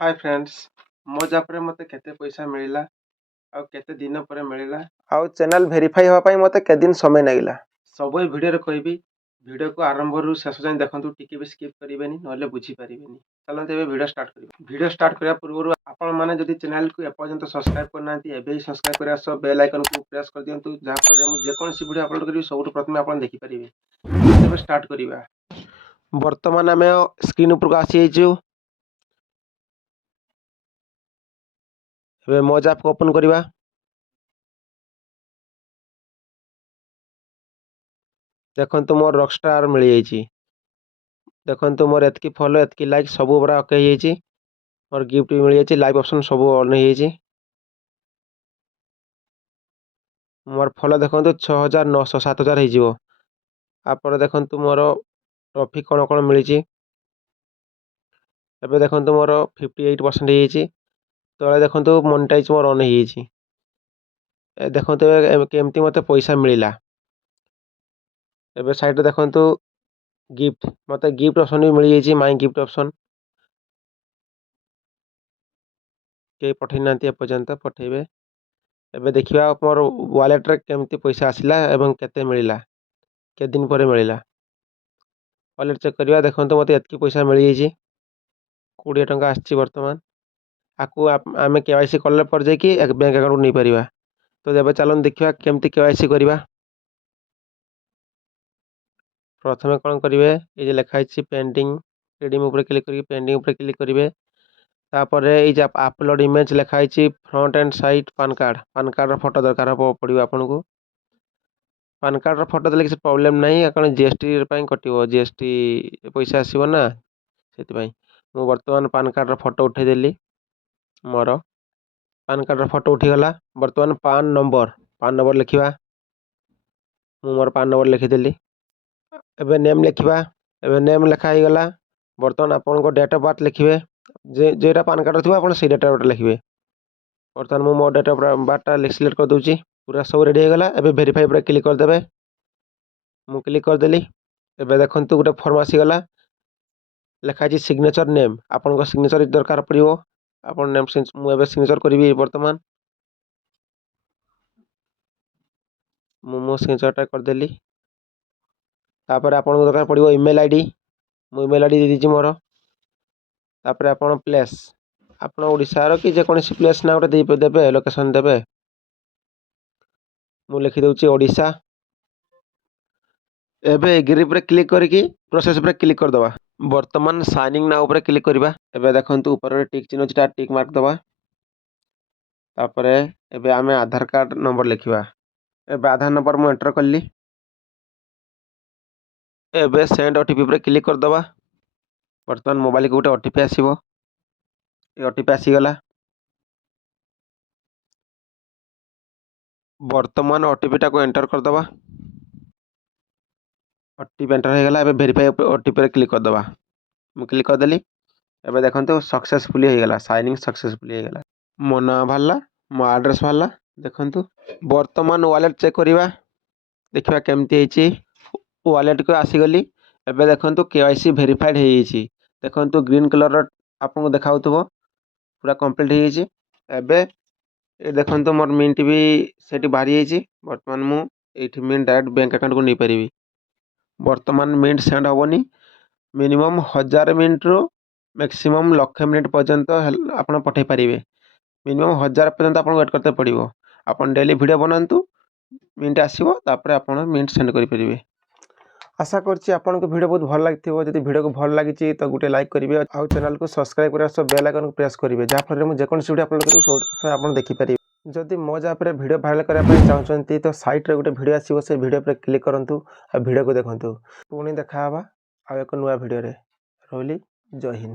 Hi friends मो जापरे मते केते पैसा मिलिला आ केते दिन पर मिलिला आ चैनल वेरीफाई होवा पई मते के दिन समय लागिला सब ए वीडियो रे कहबी। वीडियो को आरंभ रु शेष जाय देखंतु टिके भी स्किप करिवेनी नले बुझी परिवेनी। चलंते एबे वीडियो स्टार्ट करिया पूर्व आपण माने जदि चैनल को एपर्यंत सब्सक्राइब करनांती एबे ही सब्सक्राइब करिया सब बेल आइकन को प्रेस कर दियंतु जहा पर मु जे कोनसी वीडियो अपलोड करिवि सबटु प्रथमे आपण देखि परिबे। एबे स्टार्ट करिवा। वर्तमान हमें स्क्रीन ऊपर को आसी छु। एबे मोज ऐप को ओपन करिवा। देखंतु मोर रॉकस्टार मिल जाईची। देखंतु मोर एतकी फॉलो एतकी लाइक सब पूरा ओके हो जाईची। और गिफ्ट भी मिल जाईची। लाइव ऑप्शन सब ऑन हो जाईची। मोर फॉलो देखंतु 6900 7000 हे जिवो। आपर देखंतु मोर ट्रॉफी कोन मिलीची। एबे देखंतु मोर 58% हे जाईची। तळे देखंतु मोनेटाइज मोर ऑन हो जाईची। देखंतु केमती मते पैसा मिलिला। एबे साइड देखंतु गिफ्ट मते गिफ्ट ऑप्शन भी मिल जाईची। माय गिफ्ट ऑप्शन के पठै नांती पर्यंत पठैबे। एबे देखिबा मोर वॉलेट रे केमती पैसा आसिला एवं केते मिलिला के दिन पर मिलिला। Wallet check करिवा। देखंतु मते एतकी पैसा मिल जाईची। 20 टंका आछि वर्तमान। आकु आमे केवाईसी करले पर जे कि एक बैंक अकाउंट नै परिबा। तो एबे चलन देखिबा केमती केवाईसी करिबा। प्रथमे कोन करिवे ए जे लिखा अछि पेंडिंग रिडीम ऊपर क्लिक करि पेंडिंग ऊपर क्लिक करिवे। तापर ए जे अपलोड इमेज लिखा अछि फ्रंट एंड साइड पान कार्ड रो फोटो दरकार पड़िबो आपन को। पान कार्ड रो फोटो देले किछ प्रॉब्लम नै आपण जीएसटी पई कटिबो जीएसटी पैसा आसीबो ना सेति पई मु वर्तमान पान कार्ड रो फोटो उठै देली। मोर पान कार्ड रो फोटो उठी गला। वर्तमान पान नंबर लिखिबा। मु मोर पान नंबर लिखि देली। एबे नेम लिखिबा। एबे नेम लिखा ही गला। वर्तमान आपन को डेट ऑफ बर्थ लिखिबे। जेटा पान कार्ड थिबा आपण से डेट ऑफ बर्थ लिखिबे। वर्तमान मु मोर डेट ऑफ बर्थ सिलेक्ट कर दोची। पूरा सब रेडी हो गला। एबे वेरीफाई पर क्लिक कर देबे। मु क्लिक कर देली। एबे देखंतु गुटे फॉर्म आसी गला। लिखा छी सिग्नेचर नेम आपन को सिग्नेचर दरकार पड़िबो। आपन नेम मु एबे सिग्नेचर करिवि वर्तमान। मु सिग्नेचर टा कर देली। तापर आपन को दरकार पड़िबो ईमेल आईडी। मु ईमेल आईडी दे दिची मोर। तापर आपन प्लेस आपन ओडिसा रो कि जे कोनसी प्लेस ना उठे देबे लोकेशन देबे। मु लिखि दउची ओडिसा। एबे एग्री पर क्लिक करके प्रोसेस पर क्लिक कर दबा। वर्तमान साइनिंग नाउ पर क्लिक करबा। एबे देखंतु ऊपर टिक चिन्ह छिटा टिक मार्क दबा। तापर एबे आमे आधार कार्ड नंबर लिखिबा। एबे आधार नंबर मु एंटर करली। एबे सेंड ओटीपी पर क्लिक कर दबा। वर्तमान मोबाइल को गुटे ओटीपी आसीबो। ए ओटीपी आसी गला। वर्तमान ओटीपी टा को एंटर कर दबा। ओटीपी एंटर हो गला। एबे वेरीफाई ओटीपी पर क्लिक कर दबा। मु क्लिक कर देली। एबे देखंतु सक्सेसफुली हो गला। साइनिंग सक्सेसफुली हो गला। मो ना भरला मो एड्रेस भरला। देखंतु वर्तमान वॉलेट चेक करिवा। देखिबा केमती हेची। वॉलेट को आसी गली। एबे देखंतु केवाईसी वेरीफाइड हे जेची। देखंतु ग्रीन कलर आपन को देखाउतबो पूरा कंप्लीट हे जेची। एबे ए देखंतु मोर मिंट भी सेठी बाहरी जेची। वर्तमान मु एठी मिंट डायरेक्ट बैंक अकाउंट को नै परिबी। वर्तमान मिंट सेंड होबनी। मिनिमम 1000 मिनिट रो मैक्सिमम लाख मिनिट पर्यंत आपण पठै परिबे। मिनिमम 1000 पर्यंत आपण वेट करते पड़िबो। आपण डेली वीडियो बनांतु मिंट आसीबो तापर आपण मिंट सेंड करि परिबे। आशा करछि आपन को वीडियो बहुत भल लागिथिबो। जदि वीडियो को भल लागिछि तो गुटे लाइक करिवे आ चैनल को सब्सक्राइब करिया सब बेल आइकन को प्रेस करिवे जा फल रे मु जे कोन वीडियो अपलोड करिवे सब आपण देखि परिबे। जदि मो जा पर वीडियो वायरल करिया पय चाहछंती तो साइट रे गुटे वीडियो आसीबो से वीडियो पर क्लिक करंतु आ वीडियो को देखंतु। पुणी देखा हबा आ एक नुवा वीडियो रे। रहली जय हिंद।